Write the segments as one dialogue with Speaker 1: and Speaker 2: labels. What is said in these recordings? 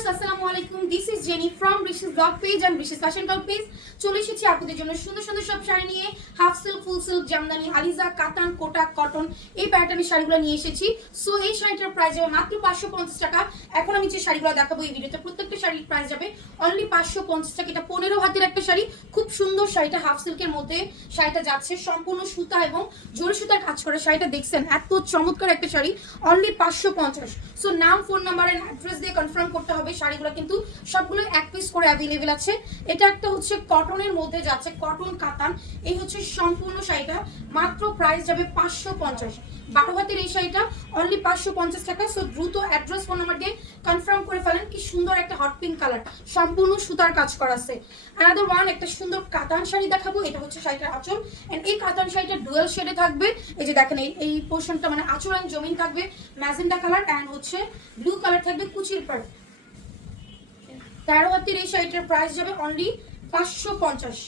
Speaker 1: Viewers আসসালামু আলাইকুম this is Jenny from Rishi's blog page and Rishi's fashion blog page চলে এসেছি আপনাদের জন্য সুন্দর সুন্দর সব শাড়ি নিয়ে। Half silk full silk Jamdani Aliza কাতান, কোটা কটন এই প্যাটার্নের শাড়িগুলো নিয়ে এসেছি। সো এই শাড়িটার প্রাইস যাবে মাত্র পাঁচশো পঞ্চাশ টাকা। এখন আমি যে শাড়িগুলো দেখাবো এই ভিডিওতে, প্রত্যেকটা শাড়ির প্রাইস যাবে অনলি পাঁচশো পঞ্চাশ টাকা। এটা পনেরো হাতের একটা শাড়ি। খুব সুন্দর শাড়িটা হাফ সিল্কের মধ্যে শাড়িটা যাচ্ছে। সম্পূর্ণ সুতা এবং জরি সুতার কাজ করে শাড়িটা দেখছেন, এত চমৎকার একটা শাড়ি। অনলি পাঁচশো পঞ্চাশ। সো নাম ফোন নাম্বার এন্ড অ্যাড্রেস দিয়ে কনফার্ম করতে হবে। শাড়িগুলো কিন্তু সবগুলো এক পিস করে অ্যাভেলেবেল আছে। এটা একটা হচ্ছে কটনের মধ্যে যাচ্ছে কটন কাতান। এই হচ্ছে সম্পূর্ণ শাড়িটা। মাত্র প্রাইস যাবে পাঁচশো পঞ্চাশ। বারো হাতের এই শাড়িটা অনলি পাঁচশো পঞ্চাশ টাকা। সো দ্রুত অ্যাড্রেস ফোন নাম্বার দিয়ে কনফার্ম করে ফেলেন কি সুন্দর একটা হট পিঙ্ক কালার সম্পূর্ণ সুতার কাজ করা আছে। অ্যানাদার ওয়ান একটা সুন্দর কাতান শাড়ি দেখাবো। এটা হচ্ছে শাড়িটার আঁচল। এন্ড এই কাতান শাড়িটা ডুয়েল শেডে থাকবে। এই যে দেখেন, এই এই পোর্শনটা মানে আঁচল অ্যান্ড জমিন থাকবে। ম্যাজেন্ডা কালার অ্যান্ড হচ্ছে ব্লু কালার থাকবে কুচির পার তেরো হাতের এই শাড়িটার প্রাইস যাবে অনলি পাঁচশো পঞ্চাশ।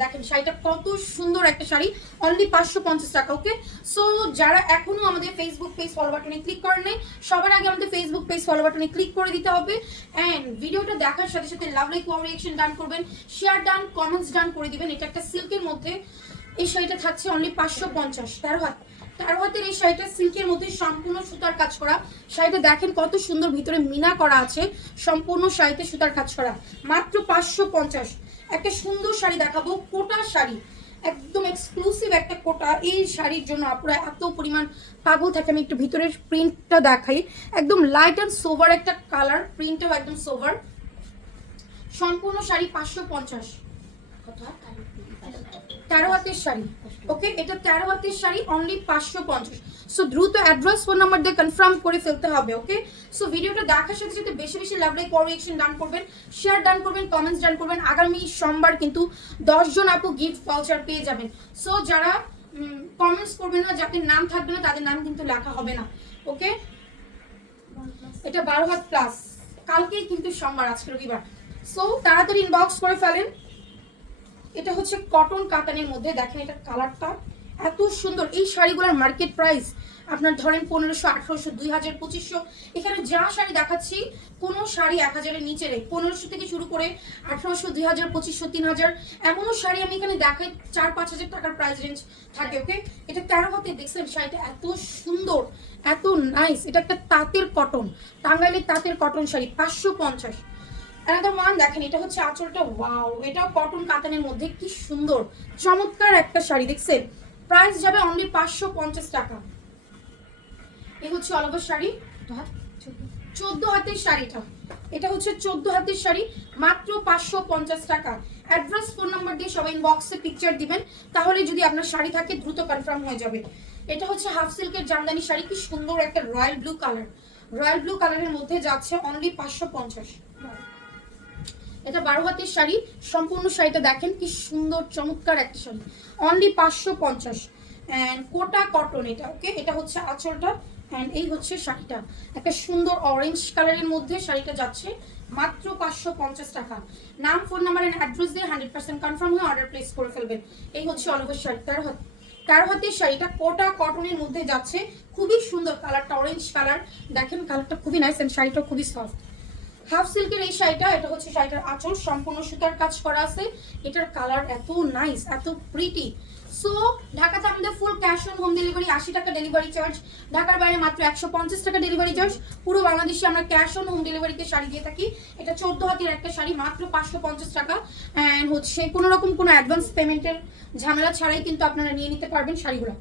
Speaker 1: দেখেন শাড়িটা কত সুন্দর একটা শাড়ি অনলি পাঁচশো পঞ্চাশ টাকা ওকে সো যারা এখনও আমাদের ফেসবুক পেজ ফলো বাটনে ক্লিক করেন নাই, সবার আগে আমাদের ফেসবুক পেজ ফলো বাটনে ক্লিক করে দিতে হবে। অ্যান্ড ভিডিওটা দেখার সাথে সাথে লাভ লাইক রিয়েকশন ডান করবেন শেয়ার ডান কমেন্টস ডান করে দিবেন। এটা একটা সিল্কের মধ্যে এই শাড়িটা থাকছে অনলি পাঁচশো পঞ্চাশ, তেরো হাত তেরো হাতের এই শাড়িটা সিল্কের মধ্যে সম্পূর্ণ সুতার কাজ করা। শাড়িটা দেখেন কত সুন্দর, ভিতরে মিনা করা আছে। সম্পূর্ণ শাড়িতে সুতার কাজ করা। মাত্র পাঁচশো পঞ্চাশ। একটা সুন্দর শাড়ি দেখাবো, কোটা শাড়ি। একদম এক্সক্লুসিভ একটা কোটা। এই শাড়ির জন্য আপনারা এত পরিমাণ পাগল থাকে। আমি একটু ভিতরের প্রিন্টটা দেখাই। একদম লাইট অ্যান্ড সোভার একটা কালার প্রিন্টটাও একদম সোভার সম্পূর্ণ শাড়ি পাঁচশো পঞ্চাশ। তেরো শাড়ি। ওকে এটা তেরো শাড়ি অনলি পাঁচশো পঞ্চাশ। সো দ্রুত অ্যাড্রেস ফোন দিয়ে কনফার্ম করে ফেলতে হবে ওকে সো ভিডিওটা দেখার সাথে সাথে বেশি বেশি শেয়ার ডান করবেন ডান করবেন আগামী সোমবার কিন্তু দশজন আপু গিফট ভাউচার পেয়ে যাবেন। সো যারা কমেন্টস করবেন না, যাদের নাম থাকবে না, তাদের নাম কিন্তু লেখা হবে না ওকে এটা বারো হাত প্লাস কালকেই কিন্তু সোমবার, আজকে রবিবার। সো তাড়াতাড়ি ইনবক্স করে ফেলেন। এটা হচ্ছে কটন কাতানের মধ্যে, দেখেন এটা কালারটা এত সুন্দর। এই শাড়িগুলোর মার্কেট প্রাইস আপনার ধরেন পনেরোশো, আঠারোশো, দুই হাজার, পঁচিশশো। এখানে যা শাড়ি দেখাচ্ছি, কোনো শাড়ি এক হাজারের নিচে নেই। পনেরোশো থেকে শুরু করে আঠারোশো, দুই হাজার, পঁচিশশো, তিন হাজার, এমনও শাড়ি আমি এখানে দেখাই, চার, পাঁচ হাজার টাকার প্রাইস রেঞ্জ থাকে ওকে এটা তেরো হাতে, দেখছেন শাড়িটা এত সুন্দর, এত নাইস এটা একটা তাঁতের কটন টাঙ্গাইলের তাঁতের কটন শাড়ি, পাঁচশো পঞ্চাশ। অ্যানাদার ওয়ান দেখেন, এটা হচ্ছে আঁচলটা ওয়াও এটাও কটন কাতানের মধ্যে কি সুন্দর, চমৎকার একটা শাড়ি, দেখছেন? প্রাইস যাবে অনলি পাঁচশো পঞ্চাশ টাকা। এই হচ্ছে অলভার শাড়ি চোদ্দ হাতের শাড়িটা এটা। হচ্ছে চোদ্দ হাতের শাড়ি, মাত্র পাঁচশো পঞ্চাশ টাকা। অ্যাড্রেস ফোন নাম্বার দিয়ে সবাই ইনবক্সে পিকচার দিবেন, তাহলে যদি আপনার শাড়ি থাকে, দ্রুত কনফার্ম হয়ে যাবে। এটা হচ্ছে হাফ সিল্কের জামদানি শাড়ি, কি সুন্দর একটা royal blue colour royal blue কালারের মধ্যে যাচ্ছে অনলি পাঁচশো পঞ্চাশ। এটা বারো হাতের শাড়ি, সম্পূর্ণ শাড়িটা দেখেন, কি সুন্দর, চমৎকার একটা শাড়ি। অনলি পাঁচশো পঞ্চাশ। অ্যান্ড কোটা কটন এটা ওকে এটা হচ্ছে আঁচলটা অ্যান্ড এই হচ্ছে শাড়িটা। একটা সুন্দর অরেঞ্জ কালারের মধ্যে শাড়িটা যাচ্ছে, মাত্র পাঁচশো পঞ্চাশ টাকা। নাম ফোন নাম্বার অ্যান্ড অ্যাড্রেস দিয়ে হান্ড্রেড পার্সেন্ট কনফার্ম হয়ে অর্ডার প্লেস করে ফেলবেন। এই হচ্ছে অলভার শাড়ি তেরো হাত তেরো হাতের শাড়িটা কোটা কটনের মধ্যে যাচ্ছে, খুবই সুন্দর কালারটা অরেঞ্জ কালার দেখেন কালারটা খুবই নাইস অ্যান্ড শাড়িটা খুবই সফট হাফ সিল্কের এই শাড়িটা, এটা হচ্ছে শাড়িটার আঁচল, সম্পূর্ণ সুতার কাজ করা আছে। এটার কালার এত নাইস এত প্রিটি সো ঢাকাতে আমাদের full cash on home delivery আশি টাকা ডেলিভারি চার্জ ঢাকার বাইরে মাত্র একশো পঞ্চাশ টাকা ডেলিভারি চার্জ পুরো বাংলাদেশে আমরা ক্যাশ অন হোম ডেলিভারিতে শাড়ি দিয়ে থাকি। এটা চোদ্দ হাতের একটা শাড়ি, মাত্র পাঁচশো পঞ্চাশ টাকা। অ্যান্ড হচ্ছে কোনো রকম কোনো অ্যাডভান্স পেমেন্টের ঝামেলা ছাড়াই কিন্তু আপনারা নিয়ে নিতে পারবেন শাড়িগুলো।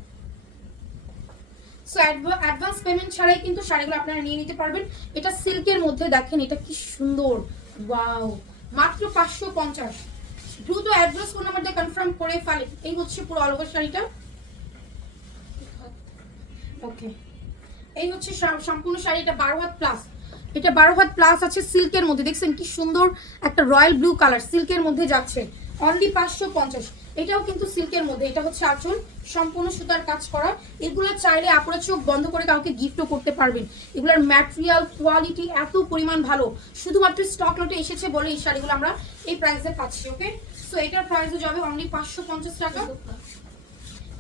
Speaker 1: সো অ্যাডভান্স পেমেন্ট ছাড়াই কিন্তু শাড়িগুলো আপনারা নিয়ে নিতে পারবেন। এটা সিল্কের মধ্যে দেখেন, এটা কি সুন্দর। ওয়াও, মাত্র পাঁচশো পঞ্চাশ। দ্রুত অ্যাড্রেস ফোন নাম্বার দিয়ে কনফার্ম করে ফেলেন। এই হচ্ছে পুরো অল শাড়িটা। ওকে এই হচ্ছে সম্পূর্ণ শাড়ি এটা বারো হাত প্লাস এটা বারো হাত প্লাস আছে সিল্কের মধ্যে। দেখছেন কি সুন্দর একটা রয়্যাল ব্লু কালার সিল্কের মধ্যে যাচ্ছে। অনলি পাঁচশো পঞ্চাশ। এটাও কিন্তু সিল্কের মধ্যে, এটা হচ্ছে আঁচল সম্পূর্ণ সুতার কাজ করা। এগুলো চাইলে আপনারা চোখ বন্ধ করে কাউকে গিফটও করতে পারবেন। এগুলোর ম্যাটেরিয়াল কোয়ালিটি এত পরিমাণ ভালো। শুধুমাত্র স্টক লটে এসেছে বলে এই শাড়িগুলো আমরা এই প্রাইসে পাচ্ছি ওকে সো এটার প্রাইসও যাবে অনলি পাঁচশো পঞ্চাশ টাকা।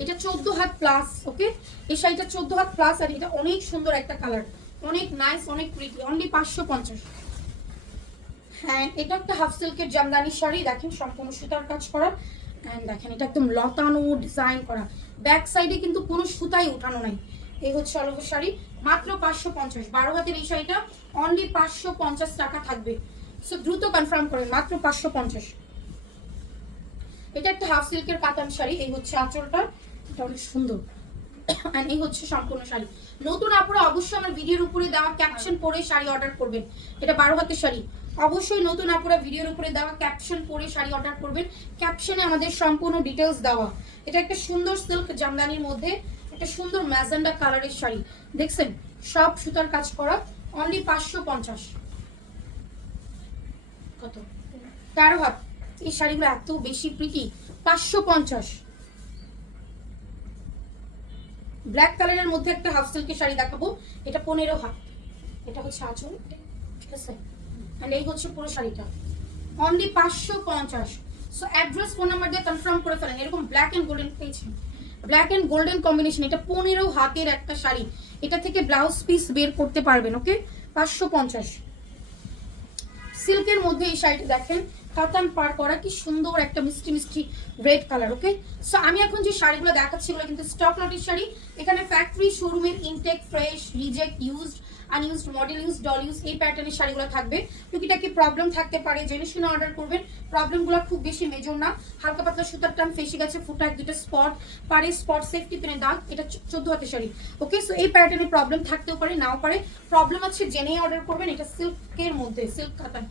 Speaker 1: এটা চোদ্দ হাত প্লাস ওকে এই শাড়িটা চোদ্দ হাত প্লাস আর এটা অনেক সুন্দর একটা কালার অনেক নাইস অনেক প্রিটি অনলি পাঁচশো পঞ্চাশ। হ্যাঁ এটা একটা হাফ সিল্কের জামদানি শাড়ি। দেখেন সম্পূর্ণ সুতার কাজ করা। দেখেন, এটা একদম লতানো ডিজাইন করা। ব্যাক সাইডে কিন্তু কোনো সুতাই উঠানো নাই। এই হচ্ছে অল ওভার শাড়ি। মাত্র পাঁচশো পঞ্চাশ। বারো হাতের এই শাড়িটা অনলি পাঁচশো পঞ্চাশ টাকা থাকবে। সো দ্রুত কনফার্ম করেন, মাত্র পাঁচশো পঞ্চাশ। এটা একটা হাফ সিল্কের কাতান শাড়ি। এই হচ্ছে আঁচলটা। এটা অনেক সুন্দর। আর এই হচ্ছে সম্পূর্ণ শাড়ি। নতুন আপনারা অবশ্যই আমার ভিডিওর উপরে দেওয়া ক্যাপশন পরে শাড়ি অর্ডার করবেন। এটা বারো হাতের শাড়ি। অবশ্যই নতুন আপুরা ভিডিওর উপরে দেওয়া ক্যাপশন পরে শাড়ি অর্ডার করবেন। ক্যাপশনে আমাদের সম্পূর্ণ ডিটেলস দেওয়া। এটা একটা সুন্দর সিল্ক জামদানির মধ্যে একটা সুন্দর ম্যাজেন্ডা কালারের শাড়ি। দেখছেন, সব সুতার কাজ করা অনলি পাঁচশো পঞ্চাশ। কত? তেরো হাত। এই শাড়িগুলো এত বেশি প্রীতি পাঁচশো পঞ্চাশ। ব্ল্যাক কালারের মধ্যে একটা হাফ সিল্কের শাড়ি দেখাবো। এটা পনেরো হাত। এটা হচ্ছে আঁচল। ঠিক আছে? অ্যান্ড এই হচ্ছে পুরো শাড়িটা। অনলি পাঁচশো পঞ্চাশ। সো অ্যাড্রেস ফোন নাম্বার দিয়ে কনফার্ম করে ফেলেন। এরকম ব্ল্যাক অ্যান্ড গোল্ডেন পেয়েছেন ব্ল্যাক অ্যান্ড গোল্ডেন কম্বিনেশন এটা পনেরো হাতের একটা শাড়ি। এটা থেকে ব্লাউজ পিস বের করতে পারবেন ওকে পাঁচশো পঞ্চাশ। সিল্কের মধ্যে এই শাড়িটা দেখেন, কাতান পার করা কি সুন্দর একটা মিষ্টি মিষ্টি রেড কালার ওকে সো আমি এখন যে শাড়িগুলো দেখাচ্ছি, এগুলো কিন্তু স্টক লটের শাড়ি। এখানে ফ্যাক্টরি শোরুমের intact fresh reject used unused model use ডল ইউজ এই প্যাটার্নের শাড়িগুলো থাকবে। টুকিটাকি প্রবলেম থাকতে পারে, জেনে শুনে অর্ডার করবেন। প্রবলেমগুলো খুব বেশি মেজর না। হালকা পাতলা সুতার টান ফেসে গেছে ফুটা এক দুটো স্পট পারে স্পট সেফটি পেনে দাগ, এটা চোদ্দ হাতে শাড়ি। ওকে সো এই প্যাটার্নের প্রবলেম থাকতেও পারে, নাও পারে। প্রবলেম আছে জেনেই অর্ডার করবেন, এটা সিল্কের মধ্যে সিল্ক কাতান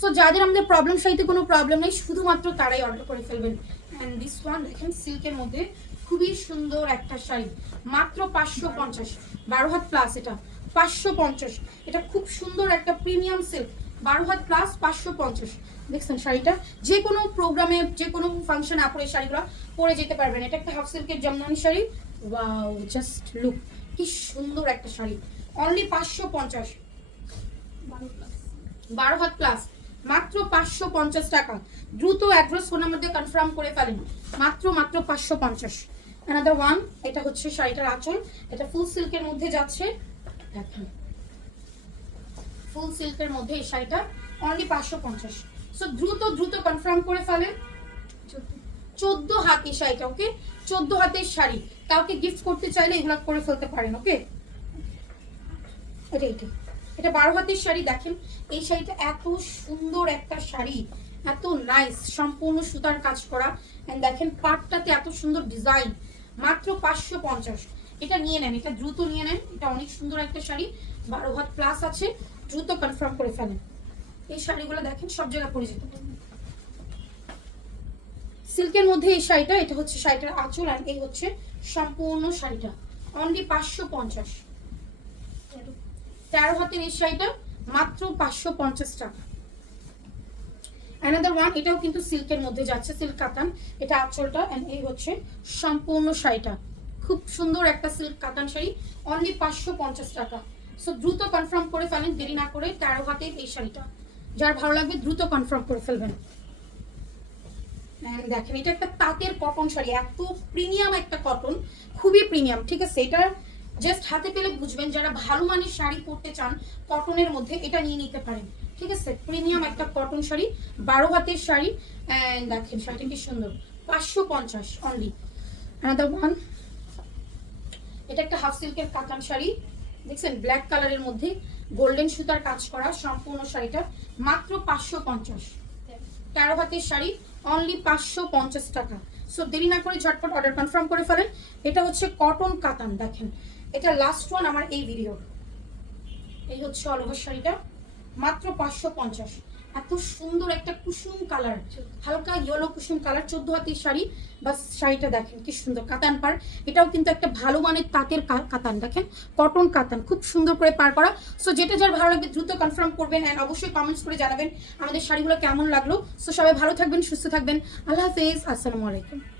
Speaker 1: সো যাদের আমাদের প্রবলেম সাইতে কোনো প্রবলেম নেই, শুধুমাত্র তারাই অর্ডার করে ফেলবেন। অ্যান্ড দিস ওয়ান দেখেন সিল্কের মধ্যে খুবই সুন্দর একটা শাড়ি। মাত্র পাঁচশো পঞ্চাশ, বারো হাত প্লাস এটা। পাঁচশো পঞ্চাশ। এটা খুব সুন্দর একটা প্রিমিয়াম সিল্ক বারো হাত প্লাস পাঁচশো পঞ্চাশ। দেখছেন শাড়িটা? যে কোনো প্রোগ্রামে যে কোনো ফাংশনে আপনার শাড়িগুলো পরে যেতে পারবেন। এটা একটা হাফ সিল্কের Jamdani sari. Wow just look কি সুন্দর একটা শাড়ি। অনলি পাঁচশো পঞ্চাশ। বারো হাত প্লাস মাত্র পাঁচশো পঞ্চাশ টাকা। দ্রুত অ্যাড্রেস ফোনের মধ্যে কনফার্ম করে ফেলেন। মাত্র মাত্র পাঁচশো পঞ্চাশ। অ্যানাদার ওয়ান এটা হচ্ছে শাড়িটার আঁচল। এটা ফুল সিল্কের মধ্যে যাচ্ছে। দেখেন। ফুল সিল্কের মধ্যে এই শাড়িটা অনলি পাঁচশো পঞ্চাশ। সো দ্রুত দ্রুত কনফার্ম করে ফেলেন। চোদ্দ শাড়িটা ওকে চোদ্দ হাতের শাড়ি। কাউকে গিফট করতে চাইলে এগুলো করে ফেলতে পারেন ওকে এটা এটা। এটা বারো হাতের শাড়ি, দেখেন। এই শাড়িটা এত সুন্দর একটা শাড়ি। এত নাইস সম্পূর্ণ সুতার কাজ করা। দেখেন, পাটটাতে এত সুন্দর ডিজাইন মাত্র পাঁচশো পঞ্চাশ। এটা নিয়ে নেন, এটা দ্রুত নিয়ে নেন। এটা অনেক সুন্দর একটা শাড়ি, বারো হাত প্লাস আছে, দ্রুত কনফার্ম করে ফেলেন। এই শাড়িগুলো দেখেন, সব জায়গায় পরে যেতে পারবেন সিল্কের মধ্যে এই শাড়িটা, এটা হচ্ছে শাড়িটার আঁচল আর এই হচ্ছে সম্পূর্ণ শাড়িটা। অনলি পাঁচশো পঞ্চাশ। তেরো হাতের এই শাড়িটা, মাত্র পাঁচশো পঞ্চাশ টাকা। অ্যানাদার ওয়ান এটাও কিন্তু সিল্কের মধ্যে যাচ্ছে, সিল্ক কাতান। এটা আঁচলটা অ্যান্ড এই হচ্ছে সম্পূর্ণ শাড়িটা। খুব সুন্দর একটা সিল্ক কাতান শাড়ি অনলি পাঁচশো পঞ্চাশ টাকা। সো দ্রুত কনফার্ম করে ফেলেন, দেরি না করে তেরো হাতে এই শাড়িটা। যার ভালো লাগবে দ্রুত কনফার্ম করে ফেলবেন। দেখেন, এটা একটা তাঁতের কটন শাড়ি, এত প্রিমিয়াম একটা কটন খুবই প্রিমিয়াম ঠিক আছে? এটা জাস্ট হাতে পেলে বুঝবেন, যারা ভালো মানের শাড়ি পরতে চান কটনের মধ্যে এটা নিয়ে নিতে পারেন, ঠিক আছে? প্রিমিয়াম একটা কটন শাড়ি, বারো হাতের শাড়ি দেখেন, শাড়িটা কি সুন্দর, পাঁচশো পঞ্চাশ অনলি অ্যানাদার ওয়ান এটা একটা হাফ সিল্কের কাতান শাড়ি। দেখছেন ব্ল্যাক কালারের মধ্যে গোল্ডেন সুতার কাজ করা সম্পূর্ণ শাড়িটা। মাত্র পাঁচশো পঞ্চাশ। তেরো হাতের শাড়ি অনলি পাঁচশো পঞ্চাশ টাকা। সো দেরি না করে ঝটপট অর্ডার কনফার্ম করে ফেলেন। এটা হচ্ছে কটন কাতান, দেখেন। এটা লাস্ট ওয়ান আমার এই ভিডিওর এই হচ্ছে অলভার শাড়িটা। মাত্র পাঁচশো পঞ্চাশ। এত সুন্দর একটা কুসুম কালার, হালকা ইয়েলো কুসুম কালার, চোদ্দ হাতের শাড়ি বা শাড়িটা দেখেন কি সুন্দর, কাতান পার এটাও কিন্তু একটা ভালো মানের তাঁতের কাতান, দেখেন কটন কাতান, খুব সুন্দর করে পার করা। সো যেটা যার ভালো লাগবে দ্রুত কনফার্ম করবেন অ্যান্ড অবশ্যই কমেন্টস করে জানাবেন আমাদের শাড়িগুলো কেমন লাগল। সো সবাই ভালো থাকবেন, সুস্থ থাকবেন। আল্লাহ হাফেজ, আসসালামু আলাইকুম।